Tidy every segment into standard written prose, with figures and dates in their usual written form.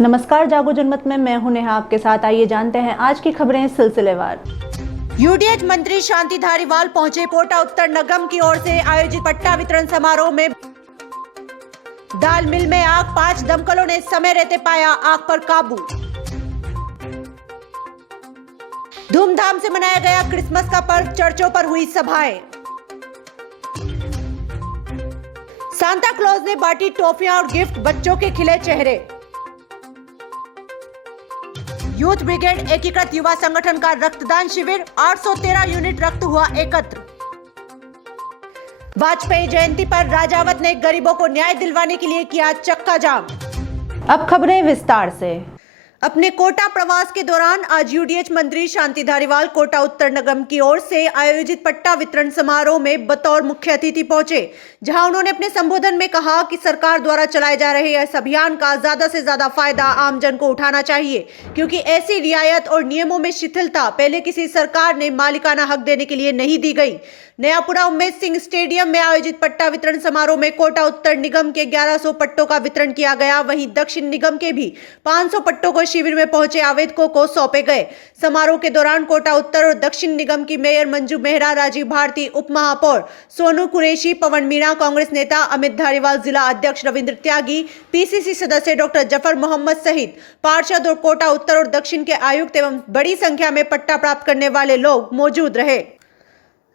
नमस्कार, जागो जनमत में मैं हूं नेहा आपके साथ। आइए जानते हैं आज की खबरें सिलसिलेवार। यूडीएच मंत्री शांति धारीवाल पहुंचे कोटा उत्तर निगम की ओर से आयोजित पट्टा वितरण समारोह में। दाल मिल में आग, 5 दमकलों ने समय रहते पाया आग पर काबू। धूमधाम से मनाया गया क्रिसमस का पर्व, चर्चों पर हुई सभाएं। सांता क्लॉज ने बांटी टॉफियां और गिफ्ट, बच्चों के खिले चेहरे। यूथ ब्रिगेड एकीकृत युवा संगठन का रक्तदान शिविर, 813 यूनिट रक्त हुआ एकत्र। वाजपेयी जयंती पर राजावत ने गरीबों को न्याय दिलवाने के लिए किया चक्का जाम। अब खबरें विस्तार से। अपने कोटा प्रवास के दौरान आज यूडीएच मंत्री शांति धारीवाल कोटा उत्तर निगम की ओर से आयोजित पट्टा वितरण समारोह में बतौर मुख्य अतिथि पहुंचे, जहां उन्होंने अपने संबोधन में कहा कि सरकार द्वारा चलाए जा रहे इस अभियान का ज्यादा से ज्यादा फायदा आमजन को उठाना चाहिए, क्योंकि ऐसी रियायत और नियमों में शिथिलता पहले किसी सरकार ने मालिकाना हक देने के लिए नहीं दी गई। नयापुरा उम्मेद सिंह स्टेडियम में आयोजित पट्टा वितरण समारोह में कोटा उत्तर निगम के 1100 पट्टों का वितरण किया गया। वहीं दक्षिण निगम के भी 500 पट्टों को शिविर में पहुंचे आवेदकों को सौंपे गए। समारोह के दौरान कोटा उत्तर और दक्षिण निगम की मेयर मंजू मेहरा, राजीव भारती, उप महापौर सोनू कुरैशी, पवन मीणा, कांग्रेस नेता अमित धारीवाल, जिला अध्यक्ष रविंद्र त्यागी, पीसीसी सदस्य डॉक्टर जफर मोहम्मद सहित पार्षद और कोटा उत्तर और दक्षिण के आयुक्त एवं बड़ी संख्या में पट्टा प्राप्त करने वाले लोग मौजूद रहे।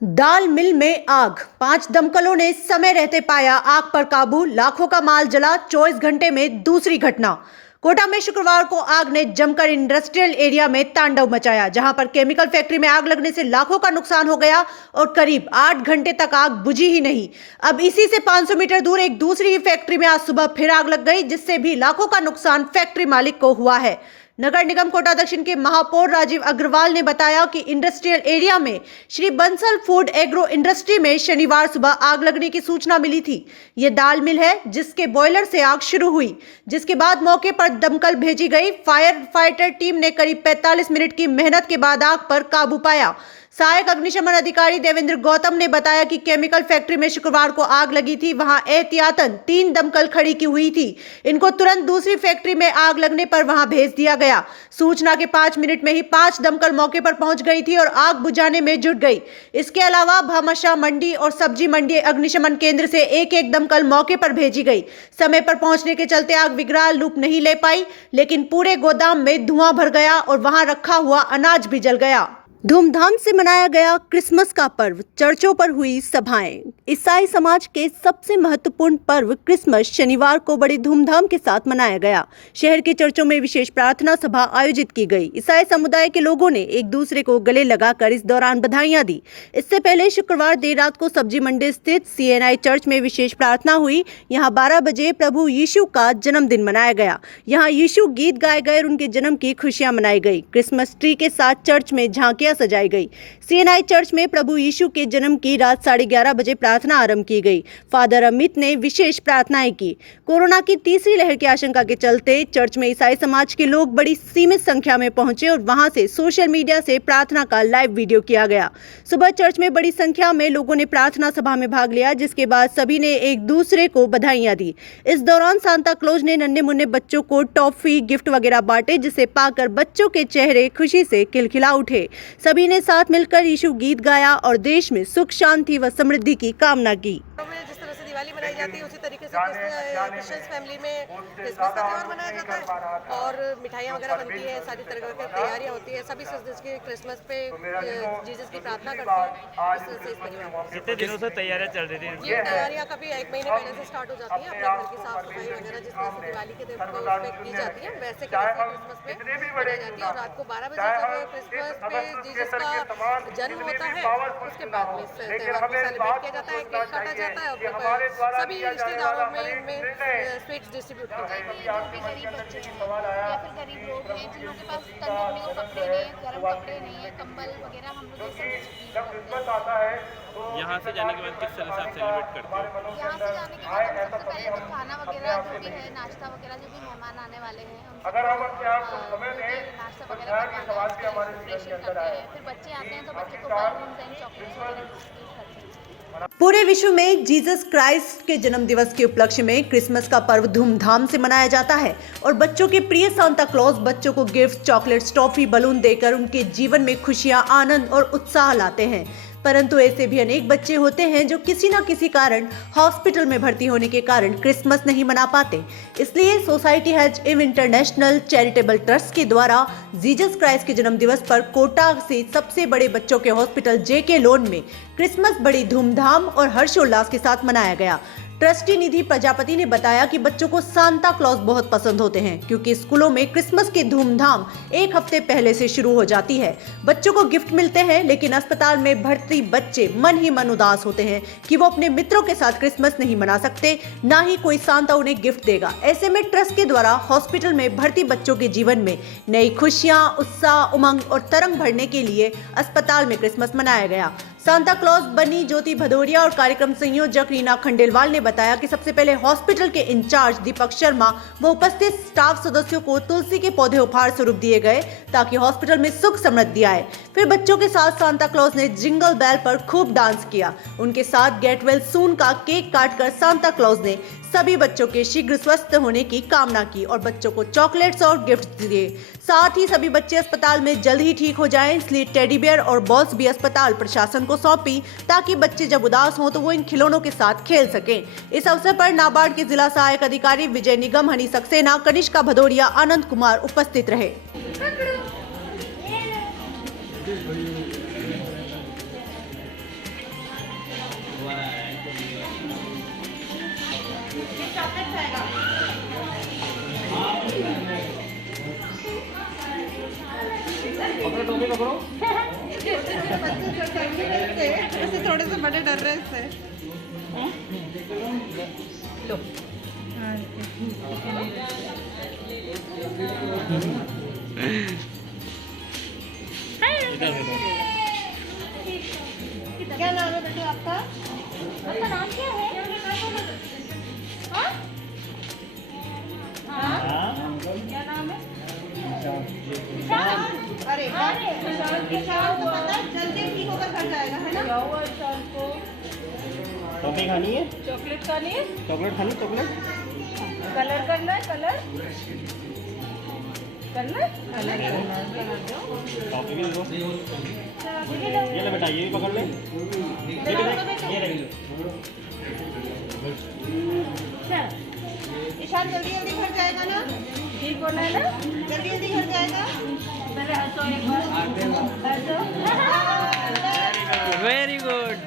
दाल मिल में आग, 5 दमकलों ने समय रहते पाया आग पर काबू। लाखों का माल जला, 24 घंटे में दूसरी घटना। कोटा में शुक्रवार को आग ने जमकर इंडस्ट्रियल एरिया में तांडव मचाया, जहां पर केमिकल फैक्ट्री में आग लगने से लाखों का नुकसान हो गया और करीब 8 घंटे तक आग बुझी ही नहीं। अब इसी से 500 मीटर दूर एक दूसरी ही फैक्ट्री में आज सुबह फिर आग लग गई, जिससे भी लाखों का नुकसान फैक्ट्री मालिक को हुआ है। नगर निगम कोटा दक्षिण के महापौर राजीव अग्रवाल ने बताया कि इंडस्ट्रियल एरिया में Shri Bansal food agro industry में शनिवार सुबह आग लगने की सूचना मिली थी। ये दाल मिल है जिसके बॉयलर से आग शुरू हुई, जिसके बाद मौके पर दमकल भेजी गई। फायर फाइटर टीम ने करीब 45 मिनट की मेहनत के बाद आग पर काबू पाया। सहायक अग्निशमन अधिकारी देवेंद्र गौतम ने बताया कि केमिकल फैक्ट्री में शुक्रवार को आग लगी थी। वहां एहतियातन 3 दमकल खड़ी की हुई थी। इनको तुरंत दूसरी फैक्ट्री में आग लगने पर वहां भेज दिया गया। सूचना के 5 मिनट में ही 5 दमकल मौके पर पहुंच गई थी और आग बुझाने में जुट गई। इसके अलावा भामाशाह मंडी और सब्जी मंडी अग्निशमन केंद्र से एक दमकल मौके पर भेजी गई। समय पर पहुंचने के चलते आग विकराल रूप नहीं ले पाई, लेकिन पूरे गोदाम में धुआं भर गया और वहां रखा हुआ अनाज भी जल गया। धूमधाम से मनाया गया क्रिसमस का पर्व, चर्चों पर हुई सभाएं। ईसाई समाज के सबसे महत्वपूर्ण पर्व क्रिसमस शनिवार को बड़ी धूमधाम के साथ मनाया गया। शहर के चर्चों में विशेष प्रार्थना सभा आयोजित की गई। ईसाई समुदाय के लोगों ने एक दूसरे को गले लगाकर इस दौरान बधाइयां दी। इससे पहले शुक्रवार देर रात को सब्जी मंडी स्थित CNI चर्च में विशेष प्रार्थना हुई। यहाँ 12 बजे प्रभु यीशु का जन्मदिन मनाया गया। यहाँ यीशु गीत गाए गए और उनके जन्म की खुशियां मनाई गई। क्रिसमस ट्री के साथ चर्च में झांकियां सजाई गई। CNI चर्च में प्रभु यीशु के जन्म की रात 11:30 बजे प्रार्थना आरंभ की गई। फादर अमित ने विशेष प्रार्थनाएं की। कोरोना की तीसरी लहर की आशंका के चलते चर्च में ईसाई समाज के लोग बड़ी सीमित संख्या में पहुंचे और वहां से सोशल मीडिया से प्रार्थना का लाइव वीडियो किया गया। सुबह चर्च में बड़ी संख्या में लोगों ने प्रार्थना सभा में भाग लिया, जिसके बाद सभी ने एक दूसरे को बधाइयां दी। इस दौरान सांता क्लॉज ने नन्हे मुन्ने बच्चों को टॉफी, गिफ्ट वगैरह बांटे, जिसे पाकर बच्चों के चेहरे खुशी से खिलखिला उठे। सभी ने साथ मिलकर यीशु गीत गाया और देश में सुख, शांति व समृद्धि की कामना की। जिस तरह से दिवाली मनाई जाती है उसी तरीके से क्रिश्चियंस फैमिली में क्रिसमस का त्यौहार मनाया जाता है और मिठाइयाँ वगैरह बनती है, सारी तरह की तैयारियाँ होती है। सभी के क्रिसमस पे जीसस की प्रार्थना करते हैं। इस तरह से इस परिवार कितने दिनों से तैयारियाँ चल रही थी? ये तैयारियाँ काफी 1 महीने पहले से स्टार्ट हो जाती है। अपने घर की साफ सफाई वगैरह जिस तरह से दिवाली के दिन पे की जाती है, वैसे क्रिसमस पे बनाई जाती है। और रात को 12 बजे जब क्रिसमस पे जीसस का जन्म होता है, उसके बाद में इस त्यौहार को सेलिब्रेट किया जाता है, केक काटा जाता है और सभी रिश्तेदारों में स्वीट्स डिस्ट्रीब्यूट किए जाते हैं। जो भी गरीब बच्चे हैं या फिर गरीब लोग हैं जिन लोगों के पास तन ढकने को कपड़े नहीं है, गर्म कपड़े नहीं है, कंबल वगैरह, हम लोग ये सब करते हैं। यहाँ से जाने के बाद किस तरह से आप सेलिब्रेट करते हो? यहाँ से जाने के बाद हम सबसे पहले तो खाना वगैरह जो भी है, नाश्ता वगैरह, जो भी मेहमान आने वाले हैं नाश्ता वगैरह करते हैं। फिर बच्चे आते हैं तो बच्चों को बलून्स एंड चॉकलेट्स वगैरह डिस्ट्रीब्यूट करते हैं। पूरे विश्व में जीसस क्राइस्ट के जन्म दिवस के उपलक्ष्य में क्रिसमस का पर्व धूमधाम से मनाया जाता है और बच्चों के प्रिय सांता क्लॉज बच्चों को गिफ्ट, चॉकलेट्स, टॉफी, बलून देकर उनके जीवन में खुशियां, आनंद और उत्साह लाते हैं। परंतु ऐसे भी अनेक बच्चे होते हैं जो किसी न किसी कारण हॉस्पिटल में भर्ती होने के कारण क्रिसमस नहीं मना पाते। इसलिए society as international charitable trust के द्वारा जीसस क्राइस्ट के जन्म दिवस पर कोटा से सबसे बड़े बच्चों के हॉस्पिटल JK लोन में क्रिसमस बड़ी धूमधाम और हर्षोल्लास के साथ मनाया गया। ट्रस्टी निधि प्रजापति ने बताया कि बच्चों को सांता क्लॉज बहुत पसंद होते हैं क्योंकि स्कूलों में क्रिसमस की धूमधाम एक हफ्ते पहले से शुरू हो जाती है। बच्चों को गिफ्ट मिलते हैं, लेकिन अस्पताल में भर्ती बच्चे मन ही मन उदास होते हैं कि वो अपने मित्रों के साथ क्रिसमस नहीं मना सकते, ना ही कोई सांता उन्हें गिफ्ट देगा। ऐसे में ट्रस्ट के द्वारा हॉस्पिटल में भर्ती बच्चों के जीवन में नई खुशियां, उत्साह, उमंग और तरंग भरने के लिए अस्पताल में क्रिसमस मनाया गया। सांता क्लॉज बनी ज्योति भदौरिया और कार्यक्रम संयोजक रीना खंडेलवाल ने बताया कि सबसे पहले हॉस्पिटल के इंचार्ज दीपक शर्मा व उपस्थित स्टाफ सदस्यों को तुलसी के पौधे उपहार स्वरूप दिए गए ताकि हॉस्पिटल में सुख समृद्धि आए। फिर बच्चों के साथ सांता क्लॉज ने जिंगल बेल पर खूब डांस किया। उनके साथ गेट वेल सून का केक काटकर सांता क्लॉज ने सभी बच्चों के शीघ्र स्वस्थ होने की कामना की और बच्चों को चॉकलेट्स और गिफ्ट दिए। साथ ही सभी बच्चे अस्पताल में जल्द ही ठीक हो जाएं, इसलिए टेडी बियर और बॉल्स भी अस्पताल प्रशासन को सौंपी ताकि बच्चे जब उदास हों तो वो इन खिलौनों के साथ खेल सकें। इस अवसर पर नाबार्ड के जिला सहायक अधिकारी विजय निगम, हनी सक्सेना, कनिष्का भदौरिया, आनंद कुमार उपस्थित रहे। ऐसे थोड़े से बड़े डर रहे हैं इससे। लो। क्या नाम है बेटे आपका? आपका नाम क्या है? क्या नाम है? अरे शाम को पता जल्दी ठीक होकर घर जाएगा, है ना? क्या हुआ शाम को? टॉफी खानी है? चॉकलेट खानी है? चॉकलेट खानी? चॉकलेट कलर करना है? कलर करना टॉफी भी दो। ये ले बेटा, ये भी पकड़ ले। ये ले। ईशान जल्दी जल्दी घर जाएगा ना? ठीक होना है ना? जल्दी जल्दी घर जाएगा। Very good.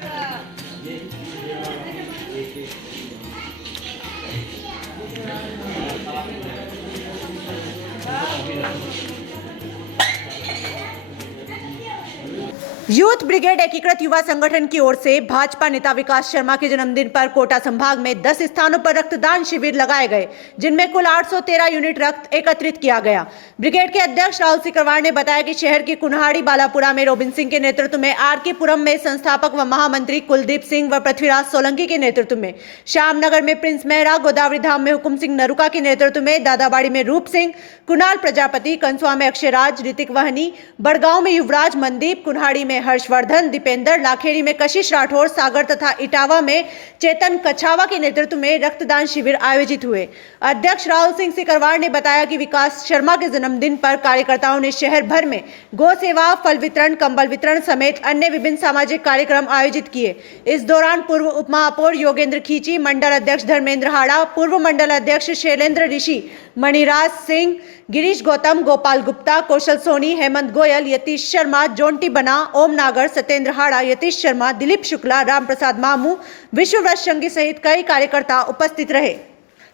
यूथ ब्रिगेड एकीकृत युवा संगठन की ओर से भाजपा नेता विकास शर्मा के जन्मदिन पर कोटा संभाग में 10 स्थानों पर रक्तदान शिविर लगाए गए, जिनमें कुल 813 यूनिट रक्त एकत्रित किया गया। ब्रिगेड के अध्यक्ष राहुल सिकरवार ने बताया कि शहर के कुन्हाड़ी बालापुरा में रोबिन सिंह के नेतृत्व में, RK पुरम में संस्थापक व महामंत्री कुलदीप सिंह व पृथ्वीराज सोलंकी के नेतृत्व में, श्यामनगर में प्रिंस मेहरा, गोदावरी धाम में हुकुम सिंह नरुका के नेतृत्व में, दादाबाड़ी में रूप सिंह, कुणाल प्रजापति, कंसुआ में अक्षयराज, ऋतिक वहनी, बड़गांव में युवराज मनदीप, कुन्हाड़ी में हर्षवर्धन, दीपेंद्र, लाखेड़ी में कशिश राठौर, सागर तथा इटावा में चेतन कछावा के नेतृत्व में रक्तदान शिविर आयोजित हुए। अध्यक्ष राहुल सिंह सिकरवार ने बताया कि विकास शर्मा के जन्मदिन पर कार्यकर्ताओं ने शहर भर में गौ सेवा, फल वितरण, कंबल वितरण समेत अन्य विभिन्न सामाजिक कार्यक्रम आयोजित किए। इस दौरान पूर्व उप महापौर योगेंद्र खींची, मंडल अध्यक्ष धर्मेंद्र हाड़ा, पूर्व मंडल अध्यक्ष शैलेंद्र ऋषि, मणिराज सिंह, गिरीश गौतम, गोपाल गुप्ता, कौशल सोनी, हेमंत गोयल, यतीश शर्मा, जोंटी बना, ओम नागर, सत्येंद्र हाड़ा, यतीश शर्मा, दिलीप शुक्ला, राम प्रसाद मामू, विश्वव्रत संघी सहित कई कार्यकर्ता उपस्थित रहे।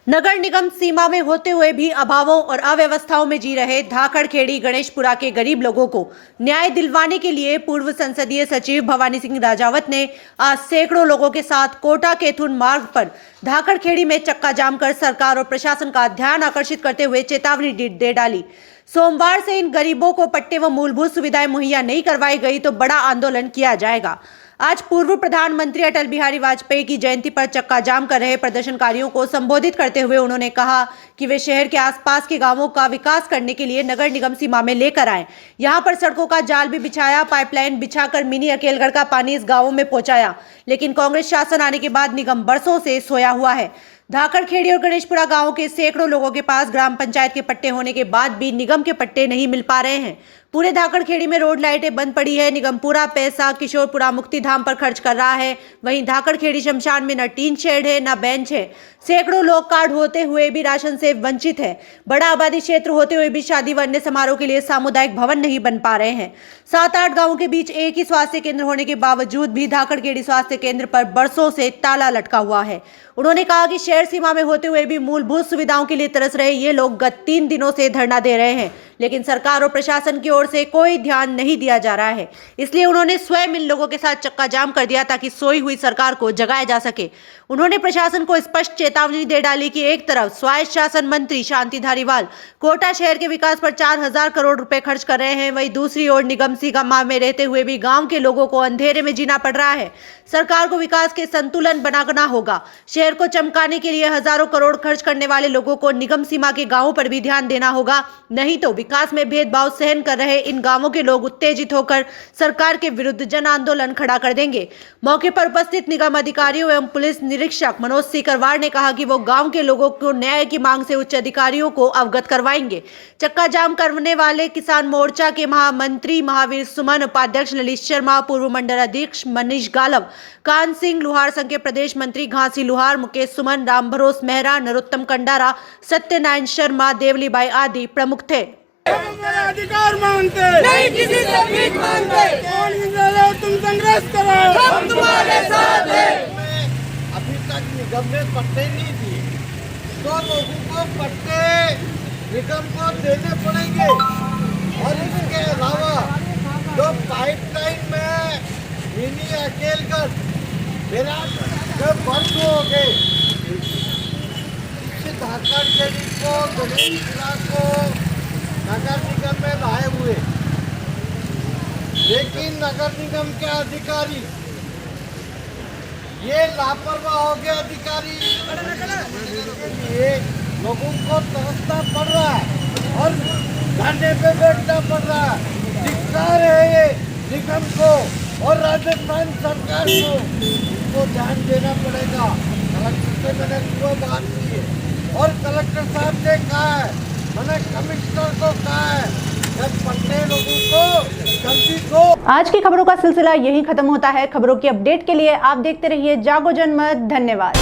नगर निगम सीमा में होते हुए भी अभावों और अव्यवस्थाओं में जी रहे धाकड़खेड़ी गणेशपुरा के गरीब लोगों को न्याय दिलवाने के लिए पूर्व संसदीय सचिव भवानी सिंह राजावत ने आज सैकड़ों लोगों के साथ कोटा केथुन मार्ग पर धाकड़खेड़ी में चक्का जाम कर सरकार और प्रशासन का ध्यान आकर्षित करते हुए चेतावनी दे डाली। सोमवार से इन गरीबों को पट्टे व मूलभूत सुविधाएं मुहैया नहीं करवाई गई तो बड़ा आंदोलन किया जाएगा। आज पूर्व प्रधानमंत्री अटल बिहारी वाजपेयी की जयंती पर चक्का जाम कर रहे प्रदर्शनकारियों को संबोधित करते हुए उन्होंने कहा कि वे शहर के आसपास के गांवों का विकास करने के लिए नगर निगम सीमा में लेकर आए। यहां पर सड़कों का जाल भी बिछाया, पाइपलाइन बिछाकर मिनी अकेलगढ़ का पानी इस गांवों में पहुंचाया, लेकिन कांग्रेस शासन आने के बाद निगम बरसों से सोया हुआ है। धाकड़खेड़ी और गणेशपुरा गांव के सैकड़ों लोगों के पास ग्राम पंचायत के पट्टे होने के बाद भी निगम के पट्टे नहीं मिल पा रहे हैं। पूरे धाकड़खेड़ी में रोड लाइटें बंद पड़ी है। निगम पूरा पैसा किशोरपुरा मुक्तिधाम पर खर्च कर रहा है। वहीं धाकड़खेड़ी शमशान में न टीन शेड है न बेंच है। सैकड़ों लोग कार्ड होते हुए भी राशन से वंचित है। बड़ा आबादी क्षेत्र होते हुए भी शादी व अन्य समारोह के लिए सामुदायिक भवन नहीं बन पा रहे हैं। 7-8 गांवों के बीच एक ही स्वास्थ्य केंद्र होने के बावजूद भी धाकड़खेड़ी स्वास्थ्य केंद्र पर बरसों से ताला लटका हुआ है। उन्होंने कहा कि शहर सीमा में होते हुए भी मूलभूत सुविधाओं के लिए तरस रहे ये लोग गत 3 दिनों से धरना दे रहे हैं, लेकिन सरकार और प्रशासन की ओर से कोई ध्यान नहीं दिया जा रहा है। इसलिए उन्होंने स्वयं इन लोगों के साथ चक्का जाम कर दिया ताकि सोई हुई सरकार को जगाया जा सके। उन्होंने प्रशासन को स्पष्ट चेतावनी दे डाली कि एक तरफ स्वायत्त शासन मंत्री शांति धारीवाल कोटा शहर के विकास पर 4000 करोड़ रुपए खर्च कर रहे हैं, वहीं दूसरी ओर निगम सीमा में रहते हुए भी गांव के लोगों को अंधेरे में जीना पड़ रहा है। सरकार को विकास के संतुलन बनाना होगा। शहर को चमकाने के लिए हजारों करोड़ खर्च करने वाले लोगों को निगम सीमा के गांवों पर भी ध्यान देना होगा, नहीं तो विकास में भेदभाव सहन कर रहे इन गांवों के लोग उत्तेजित होकर सरकार के विरुद्ध जन आंदोलन खड़ा कर देंगे। मौके पर उपस्थित निगम अधिकारियों एवं पुलिस निरीक्षक मनोज सीकरवार ने कहा कि वो गांव के लोगों को न्याय की मांग से उच्च अधिकारियों को अवगत करवाएंगे। चक्का जाम करने वाले किसान मोर्चा के महामंत्री महावीर सुमन, उपाध्यक्ष ललित शर्मा, पूर्व मंडल अध्यक्ष मनीष गालव, कान सिंह, लोहार संघ के प्रदेश मंत्री घासी लोहार, मुकेश सुमन, राम भरोस मेहरा, नरोत्तम कंडारा, सत्यनारायण शर्मा, देवली बाई आदि प्रमुख थे। अधिकार मांगते नहीं, किसी से भीख मांगते, कौन इंद्र तुम संघर्ष करो, हम तुम्हारे साथ हैं। अभी तक निगम ने पट्टे नहीं दिए, तो लोगों को पट्टे निगम को देने पड़ेंगे। और इसके अलावा जो पाइपलाइन में मिनी अकेलगढ़ मेरा जब वर्ष हो गए, धाकड़खेड़ी को गणेशपुरा को नगर निगम में लाए हुए, लेकिन नगर निगम के अधिकारी ये लापरवाह हो गए। अधिकारी ये लोगों को तरसना पड़ रहा है और धरने पे बैठना पड़ रहा है। धिक्कार है ये निगम को और राजस्थान सरकार को, इनको ध्यान देना पड़ेगा। कलेक्टर से मैंने सुबह बात की है और कलेक्टर साहब ने कहा है, मैंने कमिश्नर को कहा है, जब पट्टे लोगों को जल्दी को। आज की खबरों का सिलसिला यहीं खत्म होता है। खबरों की अपडेट के लिए आप देखते रहिए जागो जनमत। धन्यवाद।